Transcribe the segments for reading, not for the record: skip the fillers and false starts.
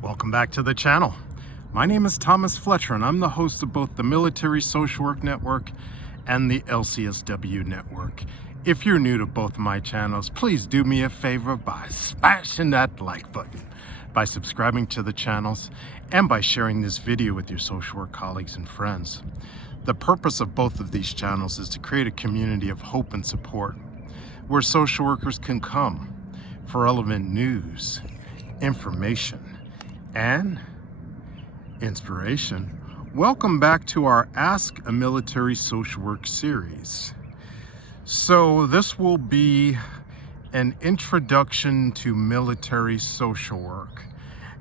Welcome back to the channel. My name is Thomas Fletcher and I'm the host of both the Military Social Work Network and the LCSW Network. If you're new to both of my channels, please do me a favor by smashing that like button, by subscribing to the channels, and by sharing this video with your social work colleagues and friends. The purpose of both of these channels is to create a community of hope and support where social workers can come for relevant news, information, and inspiration. Welcome back to our Ask a Military Social Work series. So this will be an introduction to military social work,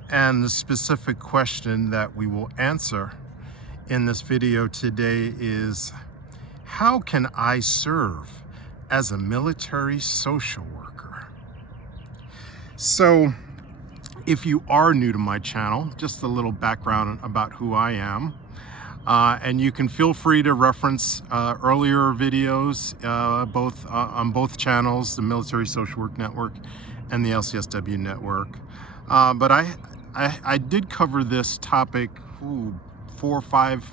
and the specific question that we will answer in this video today is, how can I serve as a military social worker? So if you are new to my channel, just a little background about who I am. And you can feel free to reference earlier videos on both channels, the Military Social Work Network and the LCSW Network. But I did cover this topic 4 or 5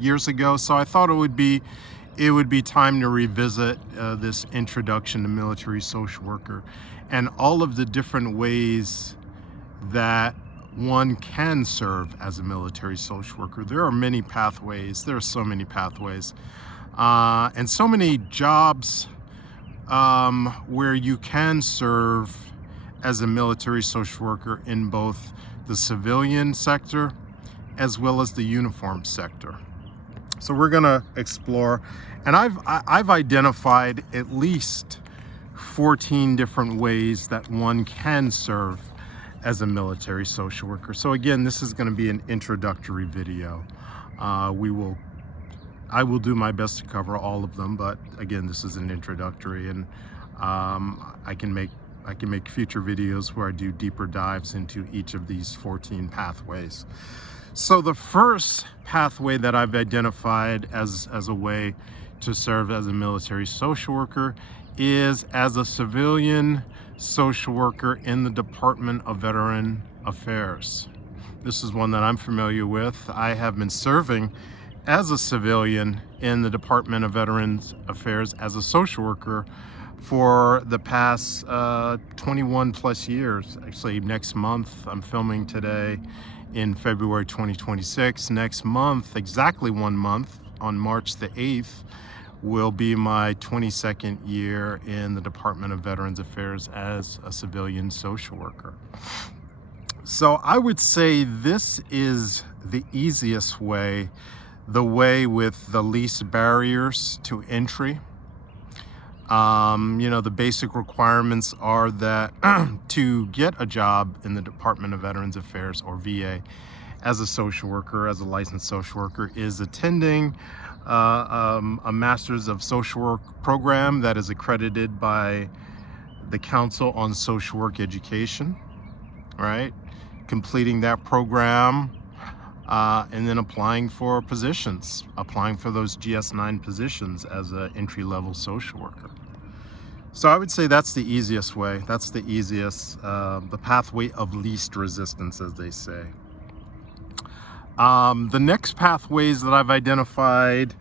years ago, so I thought it would be time to revisit this introduction to military social worker and all of the different ways that one can serve as a military social worker. There are many pathways. There are so many pathways and so many jobs where you can serve as a military social worker in both the civilian sector as well as the uniformed sector. So we're gonna explore, and I've identified at least 14 different ways that one can serve as a military social worker. So again, this is going to be an introductory video. I will do my best to cover all of them, but again, this is an introductory, and I can make future videos where I do deeper dives into each of these 14 pathways. So the first pathway that I've identified as a way to serve as a military social worker is as a civilian social worker in the Department of Veteran Affairs. This is one that I'm familiar with. I have been serving as a civilian in the Department of Veterans Affairs as a social worker for the past 21 plus years. Actually, next month, I'm filming today in February 2026. Next month, exactly 1 month, on March the 8th, will be my 22nd year in the Department of Veterans Affairs as a civilian social worker. So I would say this is the easiest way, the way with the least barriers to entry. The basic requirements are that to get a job in the Department of Veterans Affairs, or VA, as a social worker, as a licensed social worker, is attending a Master's of Social Work program that is accredited by the Council on Social Work Education, right? Completing that program and then applying for positions, applying for those GS-9 positions as an entry-level social worker. So I would say that's the easiest way. That's the easiest, the pathway of least resistance, as they say. The next pathways that I've identified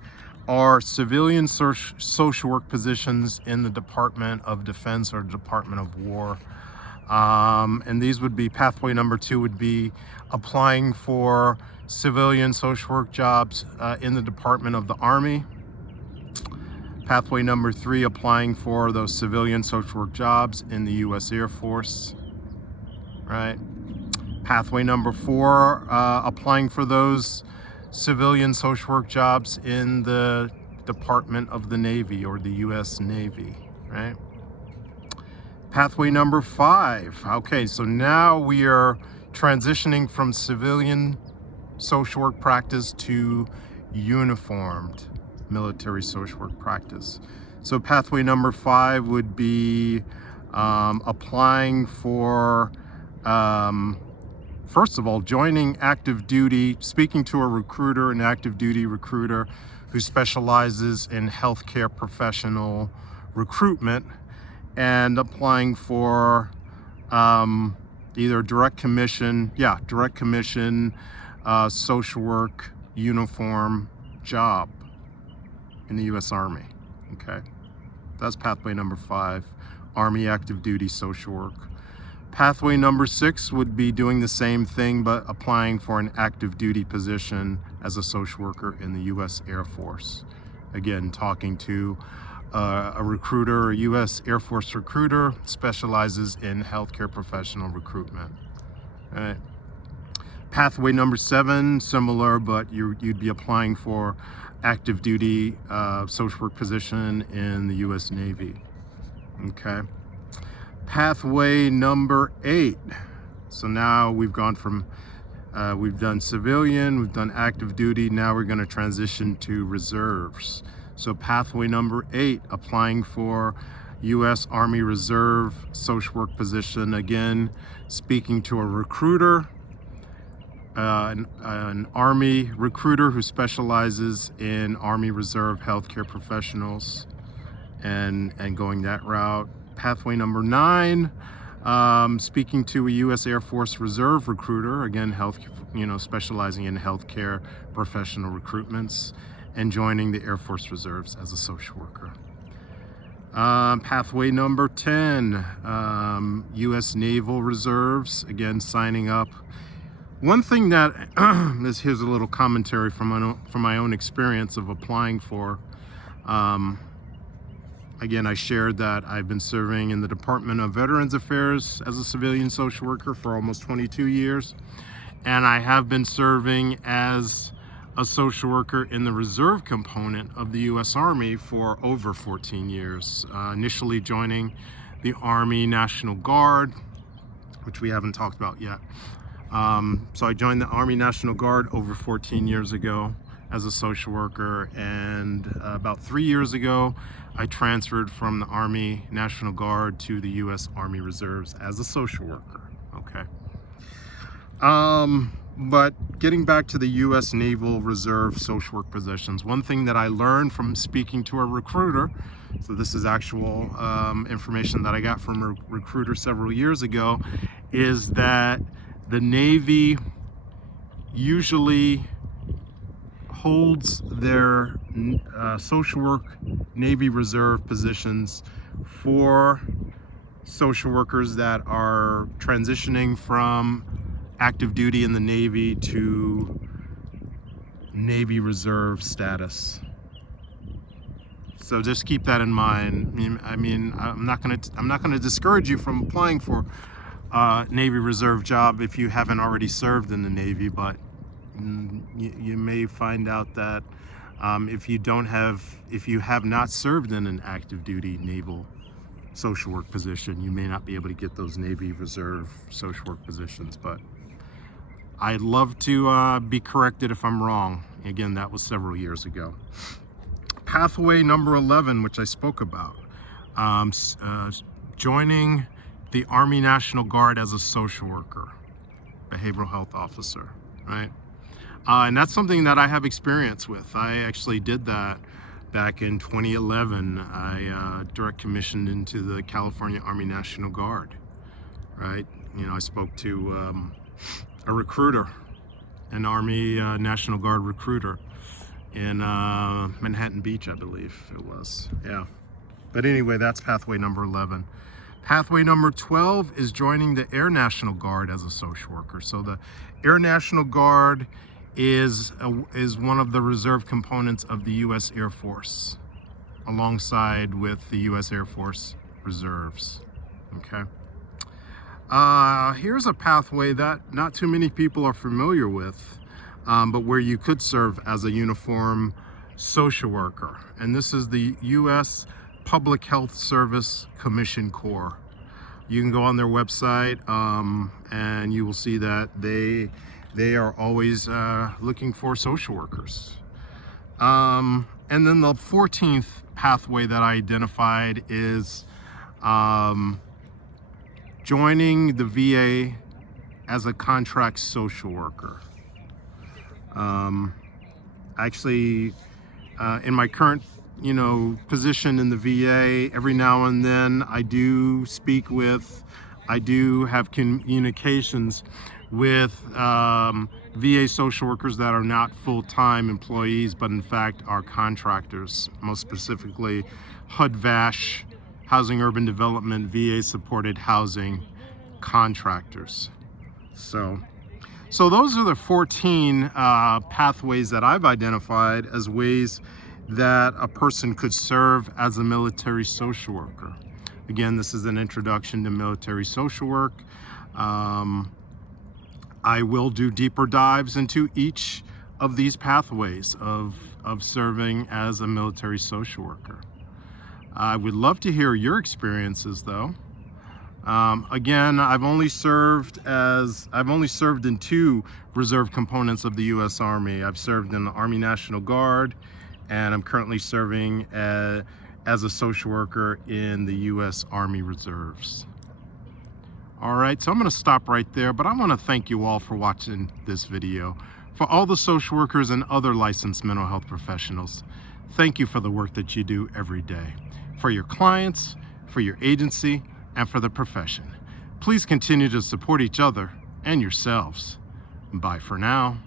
are civilian social work positions in the Department of Defense or Department of War. And these would be, pathway number 2 would be applying for civilian social work jobs in the Department of the Army. Pathway number 3, applying for those civilian social work jobs in the US Air Force, right? Pathway number 4, applying for those civilian social work jobs in the Department of the Navy or the US Navy, right? Pathway number 5, okay, so now we are transitioning from civilian social work practice to uniformed military social work practice. So pathway number 5 would be applying for first of all, joining active duty, speaking to a recruiter, an active duty recruiter who specializes in healthcare professional recruitment, and applying for either direct commission, social work uniform job in the U.S. Army. Okay, that's pathway number 5, Army active duty social work. Pathway number 6 would be doing the same thing, but applying for an active duty position as a social worker in the U.S. Air Force. Again, talking to a recruiter, a U.S. Air Force recruiter, specializes in healthcare professional recruitment. All right. Pathway number 7, similar, but you'd be applying for active duty social work position in the U.S. Navy. Okay. Pathway number 8. So now we've gone from, we've done civilian, we've done active duty, now we're going to transition to reserves. So pathway number 8, applying for U.S. Army Reserve social work position. Again, speaking to a recruiter, an Army recruiter who specializes in Army Reserve healthcare professionals, and going that route. Pathway number 9, speaking to a U.S. Air Force Reserve recruiter, again, specializing in healthcare professional recruitments, and joining the Air Force Reserves as a social worker. Pathway number 10, U.S. Naval Reserves, again, signing up. One thing that, here's a little commentary from my own experience of applying for. Again, I shared that I've been serving in the Department of Veterans Affairs as a civilian social worker for almost 22 years. And I have been serving as a social worker in the reserve component of the U.S. Army for over 14 years. Initially joining the Army National Guard, which we haven't talked about yet. So I joined the Army National Guard over 14 years ago as a social worker, and about 3 years ago I transferred from the Army National Guard to the U.S. Army Reserves as a social worker. Okay. But getting back to the U.S. Naval Reserve social work positions, one thing that I learned from speaking to a recruiter, so this is actual information that I got from a recruiter several years ago, is that the Navy usually holds their social work Navy Reserve positions for social workers that are transitioning from active duty in the Navy to Navy Reserve status. So just keep that in mind. I mean, I'm not gonna discourage you from applying for Navy Reserve job if you haven't already served in the Navy, but you may find out that if you have not served in an active duty naval social work position, you may not be able to get those Navy Reserve social work positions. But I'd love to be corrected if I'm wrong. Again, that was several years ago. Pathway number 11, which I spoke about, joining the Army National Guard as a social worker, behavioral health officer, right? And that's something that I have experience with. I actually did that back in 2011. I direct commissioned into the California Army National Guard, right? You know, I spoke to a recruiter, an Army National Guard recruiter in Manhattan Beach, I believe it was, yeah. But anyway, that's pathway number 11. Pathway number 12 is joining the Air National Guard as a social worker. So the Air National Guard is one of the reserve components of the U.S. Air Force, alongside with the U.S. Air Force Reserves. Okay. Here's a pathway that not too many people are familiar with, but where you could serve as a uniform social worker. And this is the U.S. Public Health Service Commission Corps. You can go on their website and you will see that they are always looking for social workers. And then the 14th pathway that I identified is joining the VA as a contract social worker. Actually, in my current position in the VA, every now and then I do speak with I do have communications with VA social workers that are not full-time employees, but in fact are contractors, most specifically HUD-VASH, Housing Urban Development, VA supported housing contractors. So those are the 14 pathways that I've identified as ways that a person could serve as a military social worker. Again, this is an introduction to military social work. I will do deeper dives into each of these pathways of serving as a military social worker. I would love to hear your experiences though. Again, I've only served in 2 reserve components of the U.S. Army. I've served in the Army National Guard, and I'm currently serving as a social worker in the U.S. Army Reserves. All right, so I'm going to stop right there, but I want to thank you all for watching this video. For all the social workers and other licensed mental health professionals, thank you for the work that you do every day. For your clients, for your agency, and for the profession. Please continue to support each other and yourselves. Bye for now.